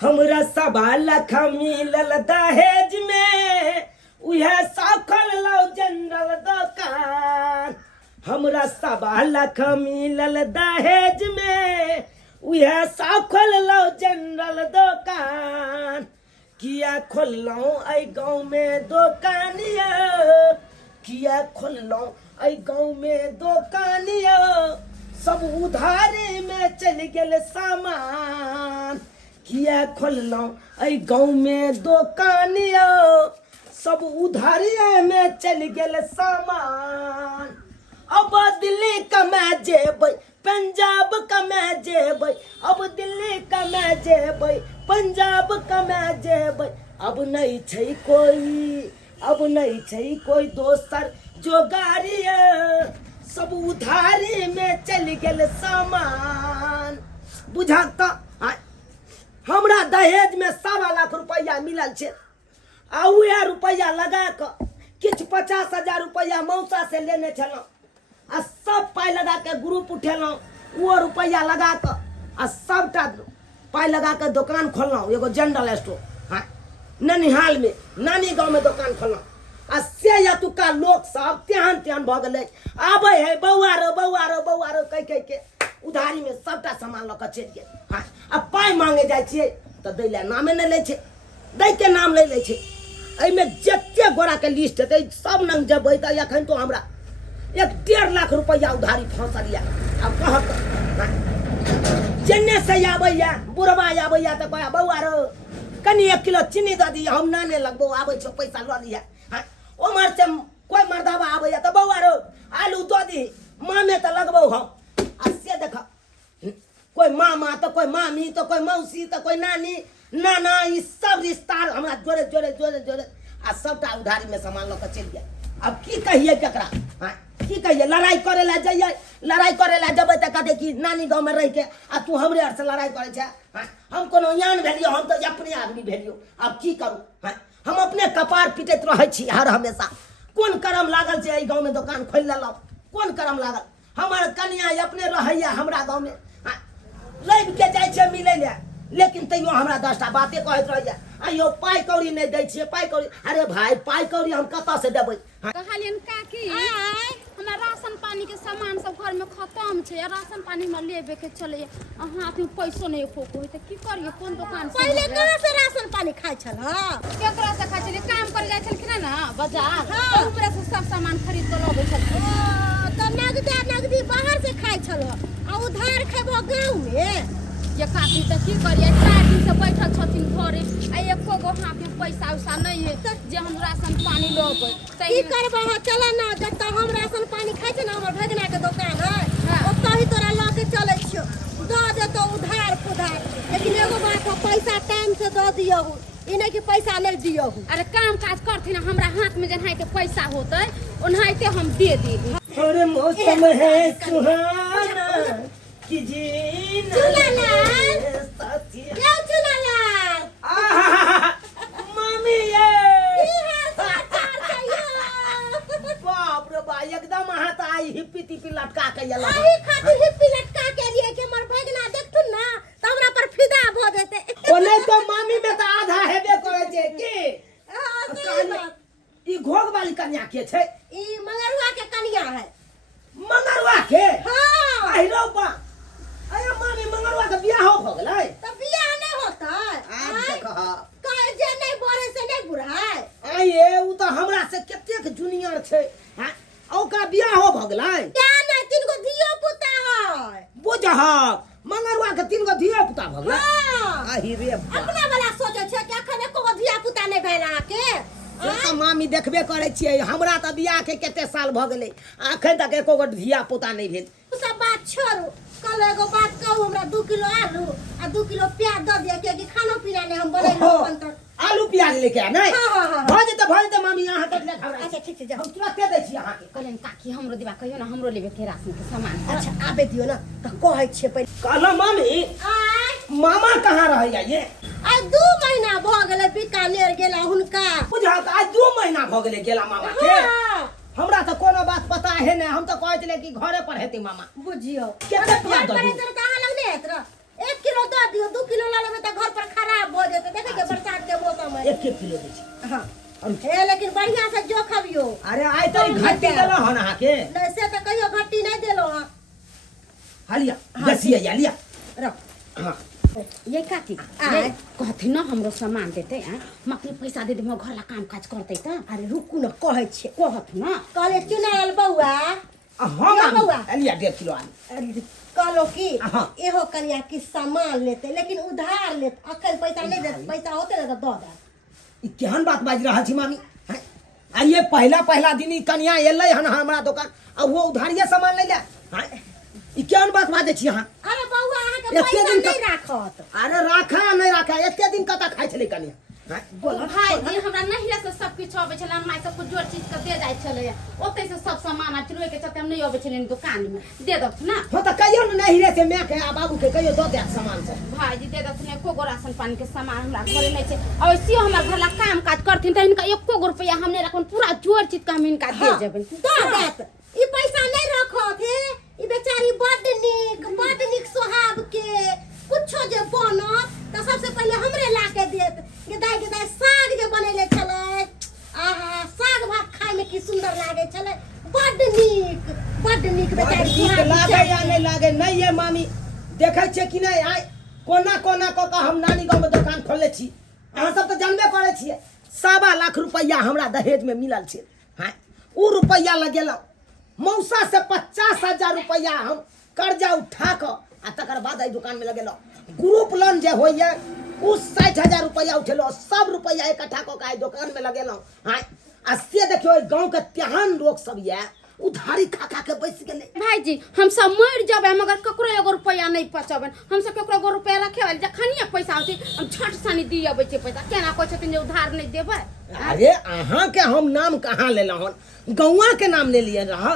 हमरा सबा लख मिलल दहेज में उहे सखल लो जनरल दुकान। हमरा सबा लख मिलल दहेज में उहे सखल लो जनरल दुकान। किया खोललो ऐ गाँव में दुकानिया, किया खोललो ऐ गाँव में दुकानिया। सब उधारी में चल गेल सामान। किया खोललो ऐ गाँव में दुकानिया, सब उधारी में चल गेल सामान। अब दिल्ली कमा जेबै, पंजाब कमा जेबै, अब दिल्ली कमा जेबै, पंजाब कमा जेबै। अब नहीं छै कोई, अब नहीं छै कोई दोसर जोगारी, सब उधारी में चल गेल सामान। बुझा तो हमरा दहेज में 1.25 लाख रुपया मिलल छै। आ उहे रुपया लगा कऽ किछु 50,000 रुपया मौसा से लेने छलहुँ आ सब पाई लगा के ग्रुप उठेलहुँ। वो रुपया लगा कऽ आ सबटा पाई लगा के दुकान खोललहुँ, एगो जनरल स्टोर। हाँ, ननिहाल में नानी गाँव में दुकान खोललहुँ। आ से एतुका लोक सब तेहन तेहन भऽ गेलै, आबै है बौआ रो कहि के उधारी में सबटा सामान लऽ कऽ चलि गेल। हाँ, आ पाई मांगे जाइ छियै तऽ दै लए नामे नहि लै छै, दै के नाम ले लै छै। एहिमे जते गोरा के लिस्ट हेतै सब नंग जेबै तऽ एखन तो हमरा 1.5 लाख रुपया उधारी फंसल या। अब कहत जेन्ने से आबैया बुढ़वा आबैया तऽ कहै बौआ रो कनी 1 किलो चीनी दऽ दिया, हम नाने लगबो, आबै छौ पैसा लऽ लिया। हाँ, उमर से कोई मर्दावा आबैया तऽ बौआ रो आलू दऽ दी, मामे तऽ लगबो हम। आ से देख कोई मामा तो कोई मामी तो कोई मौसी तो कोई नानी नाना, ई सब रिश्ता हमरा जोड़े जोड़े जोड़े जोड़े आ सबटा उधारी में सामान लऽ कऽ चलि गेल। अब की कहिए केकरा? हाँ, की कहिए? लड़ाई करे ला जाइए, लड़ाई करे ला जबै तऽ कहते कि नानी गाँव में रह के आ तू हमरे आर से लड़ाई करे छै। हाँ, हम कोनो यान भेलियो, हम तो अपने आदमी भेलियो। अब की करूँ? हाँ, हम अपने कपार पिटैत रहै छी हर हमेशा। कोन करम लागल छै एहि गाँव में दुकान खोलि लेलहुँ? कोन करम लागल? हमर कनिया अपने रहैया हमरा गाँव में, रवि के जाइ छै मिलै ले, लेकिन तैयो हमरा 10टा बाते कहैत रहैया। आइयो पाई कौड़ी नहीं दै छियै, पाई कौड़ी। अरे भाई पाई कौड़ी हम कतऽ से देबै? कहलियन काकी हमरा राशन पानी के सामान सब घर में खत्म छै, राशन पानी में लेबे के चले हाथ में पैसो नहीं फोको है, की करिए? कोन दुकान से पहले कहां से राशन पानी खाइ छल? केकरा से खाइ छलिए? काम कर जाय छलखिन ना बाजार, ऊपर से सब सामान खरीद के लबै छलखिन। तो नगदी बाहर से खाइ छल आ उधार खेबो गांव में। ये काकी तो की करिए? 4 दिन से बैठल छथिन घरे आ एको गो हाथ में पैसा उसा नहीं है जे हम राशन पानी लेबै। की करबो? चल ना, जब तक हम राशन पानी खाइ छ ना, हमर भगना के दुकान है, ओतऽ ही तोरा ल के चलै छियो। दऽ देतो उधार पुधार, लेकिन एगो बात है, पैसा टाइम से दऽ दियो, ई नहीं कि पैसा नहीं दियो। अरे काम काज करथिन, हमरा हाथ में जेनाहिते पैसा होतै ओनाहिते हम दे देबी। और मौसम है सुहाना कि जीना मामी ये बाप रे बा, एकदम हाथ आई हिप्पी तिप्पी लटका के येला। आही खातिर हिप्पी लटका के लिए कि हमर भगना देखथुन ना त हमरा पर फिदा भ जेते। ओ नहीं तो मामी में तो आधा हेबे करे छै की? ई घोग वाली कन्या के छै? ई मंगरुआ के कन्या है। मंगरुआ के? हां। आई रो बा, अरे मामी मंगरुआ के बियाह हो गेलै? त बियाह नहीं होता आज देखह कहे जे नहीं बोले से नहीं बुढ़ाई। आये उ तो हमरा से कतेक जूनियर छै। हां, ओका बियाह हो भ गेलै? क्या नहीं, 3 गो धियो पुता है। बुझह मंगरुआ के 3 गो धिया पुता भ गेलै? हां। आही रे बा, अपना वाला सोचे छै कि अखन एको गो धिया पुता नहीं भेल आके। से तो मामी देखबे करे छियै, हमरा तो बियाह के कते साल भ गेलै, अखन तक एको गो धिया पुता नहीं भेल। उ सब बात छोड़ू। कल एगो बात कहू, हमरा 2 किलो आलू आ 2 किलो प्याज दऽ दिया कि खाना पीना नहीं हम बनेलो अपन तक। आलू प्याज लेके आ नहीं? हाँ। भ जेते मामी, यहाँ तक ले खबरा। अच्छा ठीक छै, जा हम तुरंते दै छी अहाँ के। कहलियन काकी हमरो दिबा कहियो ना, हमरो लेबे के राशन के सामान। अच्छा आबे दियो ना त कहै छियै पहिले। कहला मामी आय मामा कहाँ रहैया ये? आइ 2 महीना भ गेलै बीकानेर गेला हुनका। बुझा आज 2 महीना भ गेलै गेला मामा के। हाँ। हमरा तो कोनो बात पता है नहीं, हम तो कहै छले कि घरे पर हेतै मामा। बुझियो केते प्यार पर दही? इधर कहां लगने हेतरा 1 किलो दे दियो, 2 किलो ला लेबे त घर पर खराब हो जेते। देखे के बरसात के मौसम है। 1 किलो दै छी। हां हे लेकिन बढ़िया से जो खबियो। अरे आइ तरी घट्टी देलो हन अहाँ के नहीं से त कहियो घट्टी नहीं देलो हां। हालिया बसिया या लिया रख। हां ये काकी ये कहथि न हमरो सामान देते हैं मकनी पैसा दे दे हम घर ला काम काज करते त अरे रुकू न कहै छे। कहत न कहले चुनाएल बौआ हां या बौआ? लिया 1.5 किलो आलू। कहलो कि हाँ। एहो कनिया की सामान लेते लेकिन उधार लेते। अखन पैसा नहीं दे, पैसा होते ना तो दे। ई केहन बात बाज रहल छी मामी हैं? आ ये पहला दिन ई कन्या एलै हन हमरा दुकान आ वो उधारिये सामान ले ले हैं? ई केहन बात बाजै छी अहाँ? अरे बौआ अहाँ के एते पैसा दिन नहीं राखत। अरे राखा नहीं राखा एते दिन कत खाइ छलै कन्या हैं? भाई जी हमरा नहिरा से सब कुछ आवे छले माय सब कुछ जोर चीज के दे जाय छले ओते से सब सामान आ चलवे के चलते हम नहीं आवे छले दुकान में दे दो ना। हो त कहियो न नहीं रे से मैं के आ बाबू के कहियो दो दे सामान से। भाई जी दे दो ने एको गो राशन पानी के सामान हमरा घरे नहीं छे अवश्य हमरा घर ला काम काज करथिन त इनका एको गो रुपया हमने रखन पूरा जोर चीज का हम इनका दे जेबन। दे ई पैसा नहीं रखत हे। ई बेचारी बड निक स्वभाव के कुछो जे बनत त सबसे पहले हमरे ला के देत। के दाई साग जे बनेले छले आहा साग भात खाए में की सुंदर लागे छले। बड नीक बेचारी ठीक लागे या नहीं लागे नहीं ये मामी देखै छे कि नहीं आइ कोना कोना क के हम नानी गांव में दुकान खोलले छी। अहाँ सब त जानबे करे छिए 1.25 लाख रुपया हमरा दहेज में मिलल छे हैं? उ रुपया लगेला मौसा से 50,000 रुपया हम कर्जा उठा क आ तकर बाद आई दुकान में लगेलो। ग्रुप लोन जे होइए उ 60,000 रुपया उठेलो सब रुपया इकट्ठा क के आई दुकान में लगेलो हैं? आ से देखियो गांव के तेहन लोग सब ये उधारी खा के बैस गेले। भाई जी हम सब मर जाबे मगर ककरो एगो रुपया नहीं पचबन हम सब ककरो एगो रुपया रखे वाले जखनिया पैसा होती हम छठ सानी दियबे छे पैसा केना कोइ छथिन जे उधार नहीं देबे। अरे अहाँ के हम नाम कहाँ ले हन गौवा के नाम ले लिए रह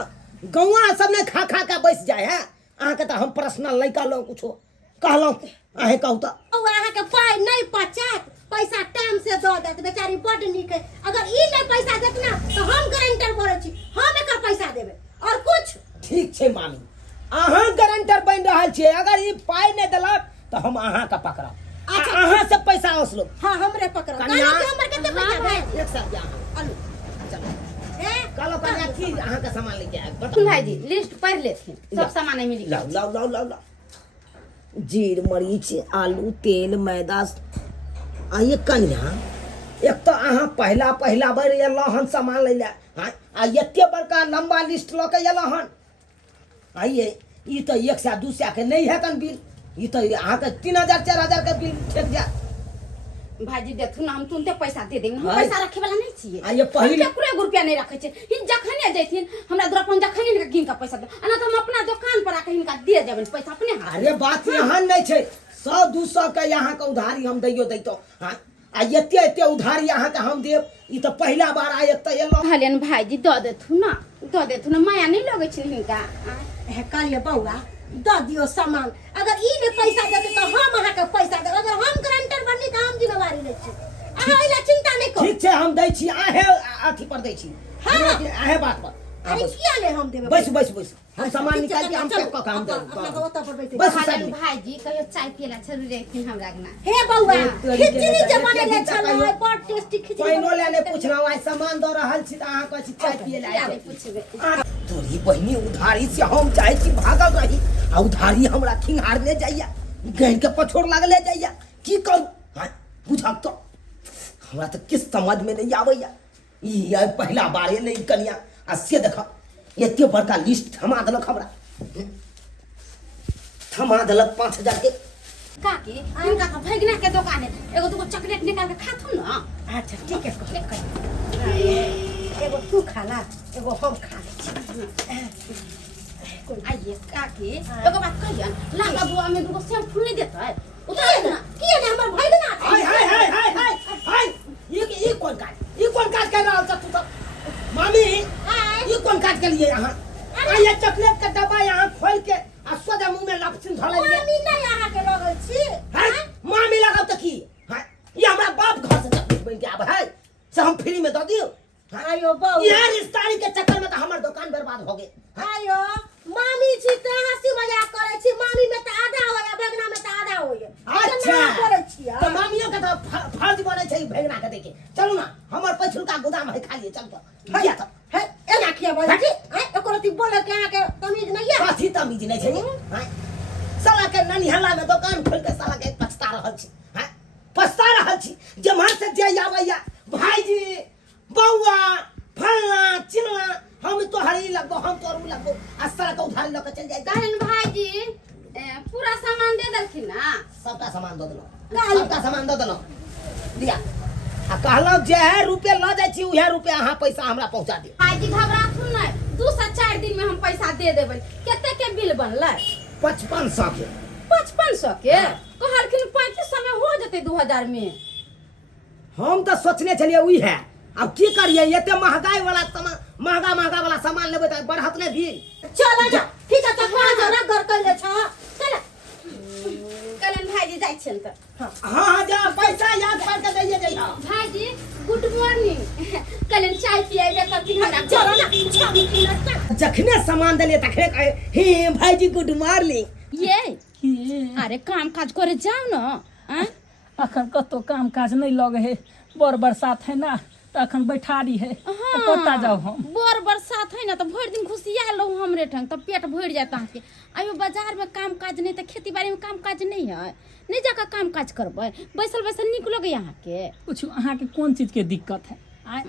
गौवा सब ने खा के बैस जाए है। अहाँ के तो हम पर्सनल नहीं कहलो कुछो कहलो अहे कहू त बौआ अहाँ के पाई नहीं पचात पैसा टाइम से दो देत। बेचारी बड नीक है। अगर ई नहीं पैसा देत ना तो हम गारंटर बोले छी हम एकर पैसा देबे और कुछ। ठीक छे मामी अहाँ गारंटर बन रहल छे। अगर ई पाई नहीं देलक तो हम अहाँ का पकड़ब। अच्छा। अहाँ से पैसा ओसलो हां हमरे पकड़ो। कन्या। कालो के हमर केते पैसा भाई? 1 साल आलू चलो ए कालो कन्या की अहाँ का सामान लेके आए बताओ। भाई जी लिस्ट पढ़ लेथिन सब सामान मिली लाओ लाओ लाओ लाओ जीर मरीच आलू तेल मैदा आ ये कन्या एक तो अहाँ पहला बार एलो हन सामान ले ले हाँ आ एते बड़का लंबा लिस्ट ल के एलो हन आइए ई तो 100 200 के नहीं है कन बिल ई तो अहाँ के 3000 4000 के बिल ठेक जा। भाई जी देखू ना हम तुरंते पैसा दे देंगे हम भाई। पैसा रखे वाला नहीं छिए आ ये पहले हम पूरा रुपया नहीं रखे छे इन जखने जैथिन हमरा दुकान जखने इनका गिन का पैसा दे अना तो हम अपना दुकान पर आके इनका दे देबन पैसा अपने हाथ। अरे बात यहाँ नहीं छे 100 200 के यहाँ के उधारी हम दैयो दैतो हाँ आ एते उधारी यहाँ के हम देब ई तो पहला बार आए तो एलो। कहलियन भाई जी दे देथु ना माया नहीं लगे छे इनका। हे कालिए बौआ दो दियो सामान। अगर ई ने पैसा देते तो हम अहाँ के पैसा देब। अगर हम गारंटर बनी तो हम जिम्मेवारी ले छी। अहाँ इला चिंता नहीं करो। ठीक छे हम दै छी आहे अथी पर दै छी हाँ। आहे बात पर अरे किया ले हम देबे? बैस हम सामान निकाल के हम पैक क काम अपना ओता पर बैठे। बस कहलियन भाई जी कहियो चाय पियला जरूर रहथिन हमरा के ना। हे बौआ तोरी के खिचड़ी जे बेटा, बनेले एते छलो कहियो। बड़ टेस्टी खिचड़ी। पैनो लेने पूछना आई सामान दो रहल छी त अहाँ कहै छी चाय पिए या ले नहीं पूछबे तोरी बहिनी उधारी से हम चाहे छी भागल रही आ उधारी हमरा खिंगार ले जाइया गहन के पछोड़ लागले जाइया की करू हां बुझक तो हमरा तो किस समझ में नहीं आवैया ई पहला बार नहीं कनिया आ से देख एते बड़का लिस्ट थमा देलक हमरा थमा देलक 5000 के काकी इनका तो भगना के दुकान है एगो दुगो चॉकलेट निकाल के खाथु ना। अच्छा ठीक है। एगो तू खाला एगो हम खा ले छी। आइए काकी एगो बात कहियन लागा बुआ में दुगो सेब फूल नहीं देता है उतार ना किया ने हमर भगना हाय हाय हाय हाय हाय हाय ये कौन काज कर रहा तू सब मामी ये कौन काज के लिए यहाँ ये चॉकलेट का डब्बा यहाँ खोल के आ सोजा मुंह में लपसिन धले लिए मामी नहीं आहा के लगल छी। है मामी लगाओ तो की है ये हमारा बाप घर से चॉकलेट बन के आब है से हम फ्री में दे दियो आयो बौआ ये रिश्तेदारी के चक्कर में तो हमार दुकान बर्बाद हो गई। आयो मामी छी त हंसी मजाक करे छी। मामी में त आधा होया भगना में त आधा छै केना करै छियै तो मामियो के तो फर्ज बने छै भेगना के देखे चलू ना हमर पछुलका गोदाम है खाली चल तो भैया तो हे एना किया बाजी हैं एको रति बोले के अहाँ के तमीज नहीं है कथी तमीज नहीं छै हैं साला के ननिहला में दुकान खोल के साला के पछता रहल छी हैं पछता रहल छी जम्हा से जे आबैया भाईजी बौआ फलना चिलना हम तो हरी लगबो हम तोरू लगबो आ साला के उधारी ल के चल जाए कहलन भाईजी पूरा सामान दे देलखिन ना सबका सामान दो देलो सबका सामान दो देलो दिया आ कहलो जे रुपया ल जाय छी उहे रुपया अहाँ पैसा हमरा पहुंचा दे भाईजी घबराथुन नहीं 2 से 4 दिन में हम पैसा दे देबै केते के बिल बनलै 5500 के 5500 के कहलखिन 3500 में हो जते 2000 में हम तो सोचने चलिए उही है अब की करिए एते महंगाई वाला सामान महंगा वाला सामान लेबै त बढ़त ने भी चल जा ठीक है तो कहां जाना घर कर ले छ चल कहलन भाईजी जाय छन त हां जा पैसा याद करके दैए जइहा भाईजी गुड मॉर्निंग कहलन चाय पिएबे करती हमरा चलो ना 6 मिनट जखने सामान देलिए तखने कहे हे भाईजी गुड मॉर्निंग ये अरे काम काज करे जाओ ना अखन कतो काम काज नहीं लगे है बड़ बरसात है ना तो अखन बैठारी है तो कता जाओ हम बोर बरसात है ना तो भर दिन घुसिया लो हमरे ठंग तो पेट भर जाता है आयो बाजार में काम काज नहीं तो खेती बाड़ी में काम काज नहीं है नहीं जाकर काम काज करबै बैसल बैसल निक लगे यहाँ के पूछू अहाँ के कौन चीज के दिक्कत है आय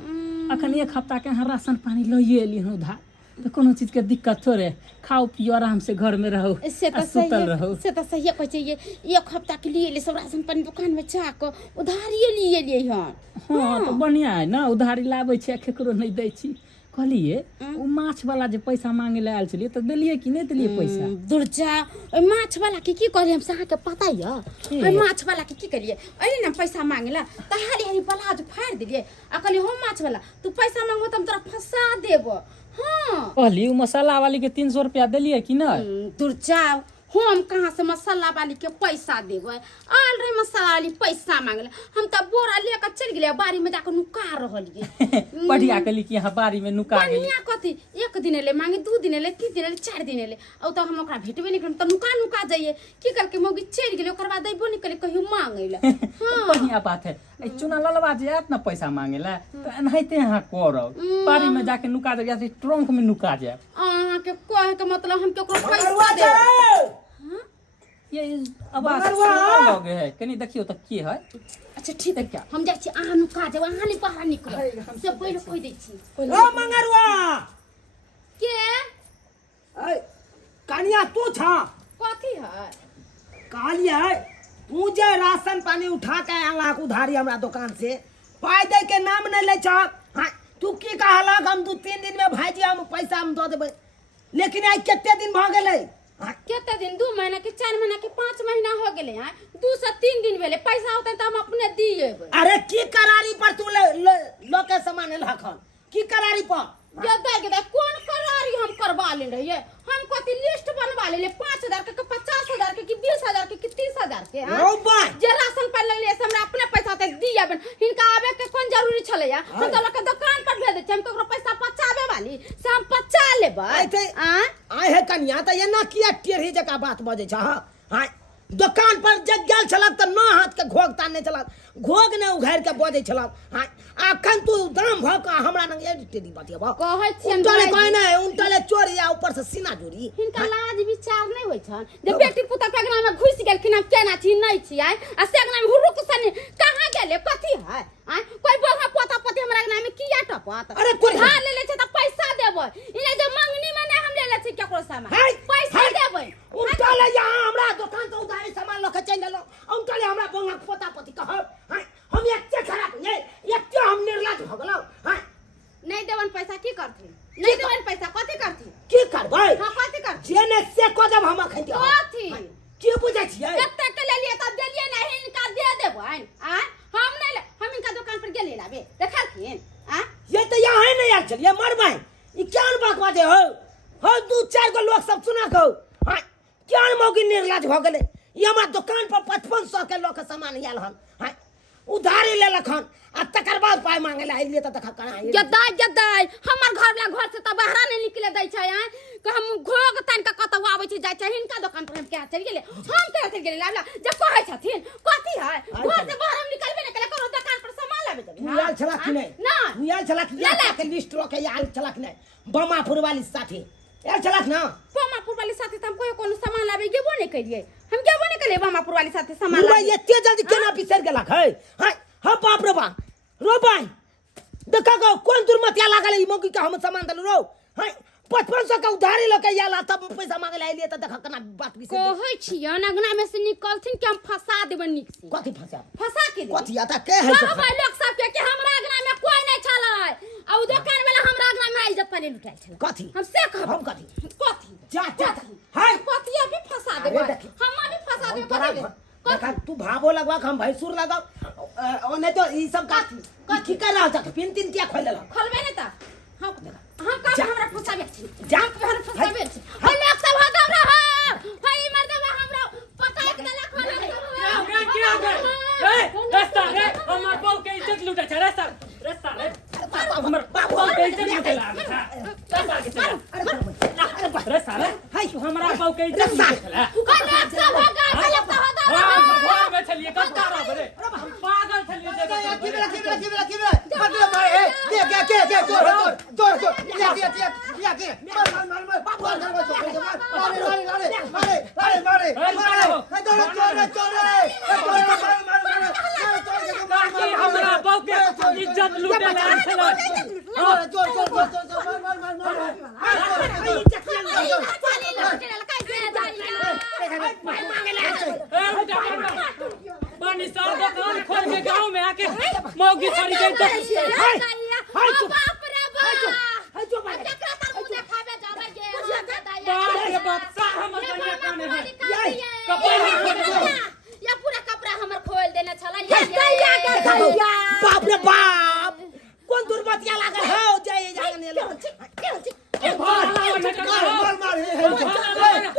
अखन 1 हफ्ता के अहाँ राशन पानी लइए एली हन उधार तो कोनो चीज के दिक्कत थोड़े खाओ पियो आराम से घर में रहो सुतल रहो से तो सही कहै छै ये 1 हफ्ता के लिए ले सब राशन पानी दुकान में जाकर उधारिये लिए हन हाँ तो बढ़िया है ना उधारी लाबै छै केकरो नहीं दै छी कहलिए ओ माछ वाला जे पैसा मांगे ले आयल छलिए तो देलिए कि नहीं देलिए पैसा दुर्जा ओइ माछ वाला के की कहलिए हम अहाँ के पता य ओइ माछ वाला के की करिए अरे ना पैसा मांगेला त हाली हाली बलाज फाड़ दिलिए आ कहलिए हम माछ वाला तू पैसा मांगबो त हम तोरा फंसा देबो हां कहली उ मसाला वाली के 300 रुपया देलिए कि नहीं दुर्जा हम कहाँ से मसाला वाली के पैसा देबै आल रही मसाला वाली पैसा मांगले हम त बोरा लेकर चल गेलिए बाड़ी में जाकर नुका रहलिए बढ़िया कली कि यहाँ बारी में नुका गेली बढ़िया कथी 1 दिन ले मांगे 2 दिन ले 3 दिन ले 4 दिन ले औ तो हम ओकरा भेटबे नहीं करम त नुका जाइए की करके मौगी चल गेले ओकर बाद दैबो नहीं करे कहियो मांगैला हां बढ़िया बात है चुना ललवा जे आत ना पैसा मांगेला तो एनाहिते यहाँ करब बारी में जाके नुका जाए या ट्रंक में नुका जाए अहाँ के कहे के मतलब हम केकरो पैसा दे ये आवाज सुनने लगे है कनी देखियो त की है अच्छा ठीक है क्या हम जाय छी अहाँ नुका जाब अहाँ नहीं बाहर निकल से पहिले कहि दै छी ओ मंगरुआ के ए कनिया तू छ कथी है कहलिए तू जे राशन पानी उठा के आला उधारी हमरा दुकान से पाई दे के नाम नहीं ले छ हां तू की कहला हम 2-3 दिन में भाईजी हम पैसा हम दे देबै लेकिन आई केते दिन भ गेलै केते दिन 2 महीना के 4 महीना के 5 महीना हो गेले हैं 2 से 3 दिन भेले पैसा होते त हम अपने दिएबै अरे की करारी पर तू लो के सामान लखन की करारी पर गदा कौन करारी हम करवा ले रहिए हम कथी लिस्ट बनवा ले 5000 के 50000 के कि 20000 के कि 30000 के रो बाय जे राशन पर ले से हमरा अपने पैसा तक दिएबन हिनका आवे के कोन जरूरी छले या हम तो लोग के दुकान पर भेज दे हम केकरो पैसा पचावे वाली से हम पचा लेबै आय है कन्या त एना किया टेढ़ी जका बात बजे छ हां दुकान पर जग गेल छलक त न हाथ के घोग ताने छलक घोग ने उघार के बजे छलक हां अखन तू दाम भ के हमरा न टेढ़ी बतियाबा कहै छियन उनटले कोइ नहीं उनटले चोरी आ ऊपर से सीना जोरी हिनका लाज विचार नहीं होय छन जे बेटी पुता पेगना में घुस गेल कि हम केना छी नहीं छी आय आ सेगना में हुरुक सने कहां गेले कथी है आय कोई बोहा पोता पोती हमरा नाम में किया टपत अरे कोई धार ले ले छ त पैसा देबै इने जे मंगनी में नहीं हम ले ले छी केकरो सामान पैसा देबै उनटले यहां हमरा दुकान से उधारी सामान ल के चल गेलो उनटले हमरा बोहा पोता पोती कहब हां हम एते खराब ये एते हम निर्लज भ गेलो हां नहीं देवन पैसा की करथि नहीं देवन पैसा कथी करथि की करबै हां कथी करथि जेने से को जब हम खैते कथी की बुझै छियै कते के ले लिए त देलिए नहीं इनका दे देबै आ हम नहीं ले हम इनका दुकान पर गेले लाबे देखलखिन आ ये तो यहाँ है नहीं आल चलिए मरबै ई क्यान बात बाजे हो 2-4 गो लोग सब सुना कहो हां क्यान मौगी निर्लज भ गेले ई हमरा दुकान पर 5500 के लोग के सामान आयल हन हां उधारी ले लखन आ तकर बाद पाई मांगे ला आइलिए त देखा कहां आइलिए जदाई हमर घर वाला घर से त बाहर नहीं निकले दै छै हैं कि हम घोग तन के कतौ आबै छै जाय छै हिनका दुकान पर हम क्या चल गेले हम क्या चल गेले लाला जब कहै छथिन कथी है घर से बाहर हम निकलबे नहीं कले कोनो दुकान पर सामान लाबे जबे तू याल छला कि नहीं ना तू याल छला कि नहीं के लिस्ट रोके याल छला कि नहीं बमापुर वाली साथी याल छला ना बमापुर वाली साथी त हम कोई कोनो सामान लाबे गेबो नहीं करिए हम गेबो नहीं कले बमापुर वाली साथी सामान तू लाबे एते जल्दी केना बिसर गेलक है हाय हम बाप रे बा रो भाई देखा गो कोन दुर्मतिया लागल ई मौकी का हम सामान दल रो हाय 5500 का उधारी लेके याला तब पैसा मांगे ला आइलिए त देखा केना बात बिसर कहै छियै अंगना में से निकलथिन कि हम फंसा देबे निक से कथी फंसा के दे कथी आता के है सब भाई लोग सब के हमरा अंगना में कोई नहीं छलै आ उ दुकान वाला हमरा अंगना में इज्जत पानी लुटाइ छलै कथी हम से कहब हम कथी कथी जा हाय कथी अभी फंसा देबे हम भी फंसा देबे कथी देखा तू भावो लगवा हम भैंसुर लगाओ नहीं तो ई सब कथी कर रहा था पिन तीन क्या खोल देला खोलबे नहीं त हम का हमरा फंसाबे छी जा हमरा फंसाबे छी हम लोग सब हदम रह भाई मर्दवा हमरा पटाक देला खोला क्या ए रास्ता रे हमर बहू के इज्जत लूटे छै रास्ता रे हमर बहू के इज्जत लूटे ला रास्ता रे हाय तू हमरा बहू के इज्जत लूटे ला लोग सब गलत हदम घर में चलिए कब का रहा बरे पागल चलिए मतलब ए के जोर या हमरा बहू के इज्जत लूटे ला पानी साल दुकान खोल के गांव में आके मौगी छोड़ी गई तो बाप रे बाप जो भाई जकरा तर मुने खाबे जाबे गे बाप रे बाप सा हमर कन्या काने है कपड़ा या पूरा कपड़ा हमर खोल देने छला बाप रे बाप कोन दुर्मतिया लागल हो जाए जाने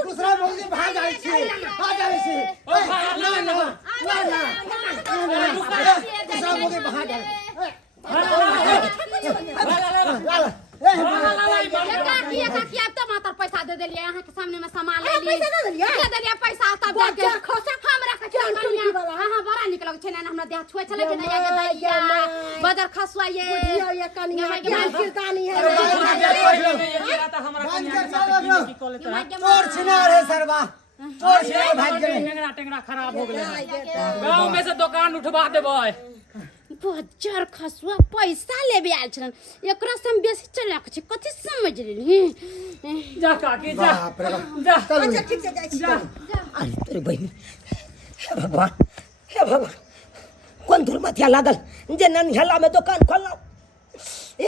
दूसरा मौगी भाग आई छी दूसरा मौगी भाग काकी अब तो मातर पैसा दे देलिए यहाँ के सामने में सामान ले लिए दे देलिए पैसा तब जाके हमरा के हां हां बड़ा निकल छै ना हमरा देह छुए छले कि नहीं आगे दैया बाजार खसवाइए ये कनिया के कीर्तनी है चोर छिनार है सरवा चोर छिनार भाग गेले टेंगरा टेंगरा खराब हो गेले गांव में से दुकान उठवा देबै बाजार खसवा पैसा लेबे आयल छलन एकरा से हम बेसी चला के कथि समझ लेली जा काकी जा बाप रे जा अच्छा ठीक से जाई छी अरे तेरे बहनी हे भगवान कौन दुर्मतिया लागल जे ननिहला में दुकान खोलना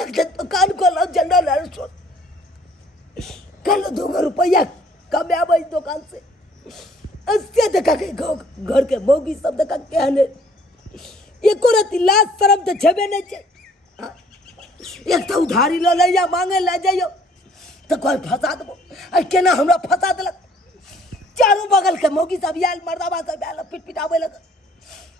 एक दिन दुकान खोला जनरल स्टोर कल 2 रुपया कमाबै दुकान से अस्से देखा के घर के मौगी सब देखा के हने एको रति लाज शरम तो छबे नहीं छै एक तो उधारी ल ले या मांगे ले जाइयो तो कोई फंसा देबो आ केना हमरा फंसा देलक चारों बगल के मौगी सब आयल मर्दाबा सब आयल पिटपिटावे लग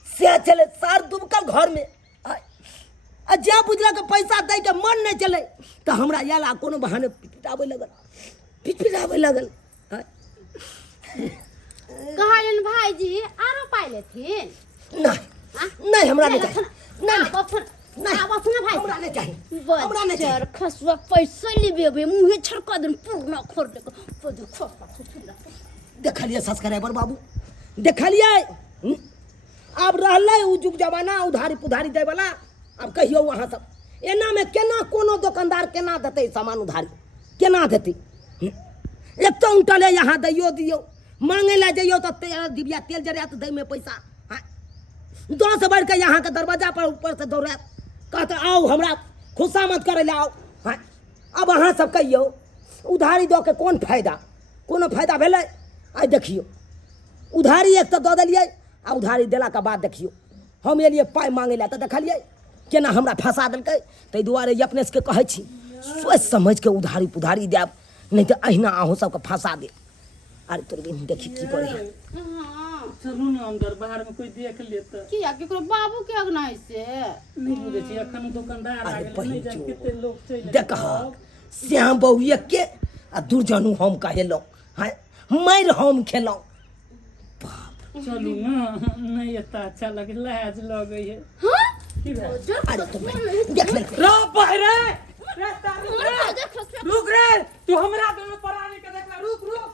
से चले सार दुबकल घर में आ जा बुझला के पैसा दे के मन नहीं चले तो हमरा याला कोनो बहाने पिटपिटावे लगल कहलन भाईजी आरो पाइ लेथिन नहीं हमरा नहीं चाहिए नहीं नहीं अब अपना भाई हमरा नहीं चाहिए हमरा नहीं चाहिए खसवा पैसा लेबे मुंहे छड़का दिन पूर्ण खोर दे पद खोर देखलिए सब्सक्राइबर बाबू देखलिए अब रहले उ जुग जमाना उधारी पुधारी दे वाला अब कहियो वहां सब एना में केना कोनो दुकानदार केना देते सामान उधारी केना देते एक तो उठले यहाँ दियो मांगे ला जाइयो तो दिबिया तेल जरिया तो दे में पैसा 10 बढ़ के यहाँ के दरवाजा पर ऊपर से दौड़ा कहते आओ हमरा खुशामद करे ला आओ अब अहाँ सब कहियो उधारी दो के कौन फायदा कोनो फायदा भेलै आई देखियो उधारी एक तो दऽ देलिए आ उधारी देला के बाद देखियो हम एलिए पाई मांगे ला तो देखलिए केना हमरा फंसा देलकै ताहि दुआरे अपने से कहै छी सोच समझ के उधारी पुधारी देब नहीं तो अहिना अहूँ सबके फंसा दे अरे तोर देखी की करे चलू ना अंदर, बाहर में कोई देख ले तो की आ केकरो बाबू के अगनाई से नहीं बुझे छी। अखन दुकानदार आ अरे गेल, नहीं जान बहिन कते लोग चलि देखा श्याम बहुए के आ दुर्जनु हम कहेलौं हाय मार हम खेलौं। चलू ना, नहीं एता अच्छा लगे, लाज लगे है। हां की भेल? अरे तो देख ले रो बहरे रे तारू रे, रुक रे, तू हमरा दोनों पर आने के देखला, रुक रुक